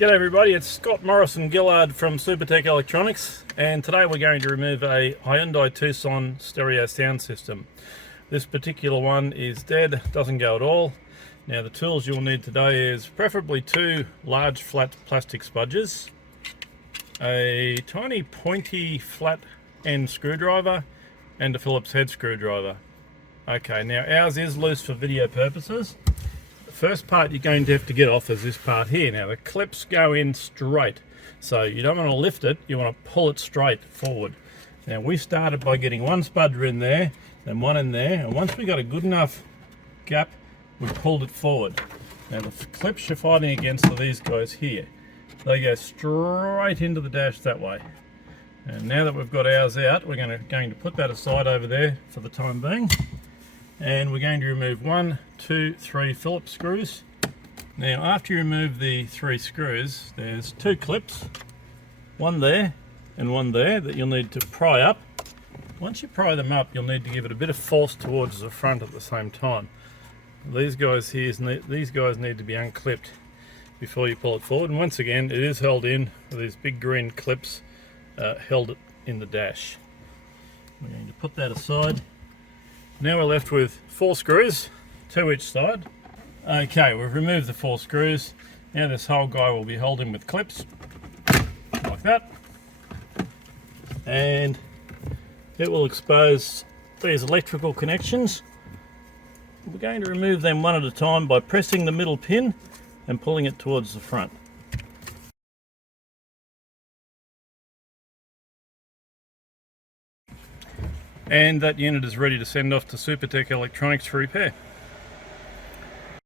G'day everybody, it's Scott Morrison Gillard from Supertech Electronics, and today we're going to remove a Hyundai Tucson Stereo sound system. This particular one is dead, doesn't go at all. Now the tools you'll need today is preferably two large flat plastic spudges, a tiny pointy flat end screwdriver, and a Phillips head screwdriver. Okay, now ours is loose for video purposes. First part you're going to have to get off is this part here. Now the clips go in straight, so you don't want to lift it, you want to pull it straight forward. Now we started by getting one spudger in there, then one in there, and once we got a good enough gap, we pulled it forward. Now the clips you're fighting against are these guys here. They go straight into the dash that way. And now that we've got ours out, we're going to put that aside over there for the time being. And we're going to remove 1, 2, 3 Phillips screws. Now after you remove the 3 screws, there's 2 clips, one there and one there, that you'll need to pry up. Once you pry them up, you'll need to give it a bit of force towards the front at the same time. These guys need to be unclipped before you pull it forward, and once again it is held in with these big green clips held in the dash. We're going to put that aside. Now we're left with 4 screws, 2 each side. Okay, we've removed the 4 screws. Now this whole guy will be held in with clips, like that. And it will expose these electrical connections. We're going to remove them one at a time by pressing the middle pin and pulling it towards the front. And that unit is ready to send off to Supertech Electronics for repair.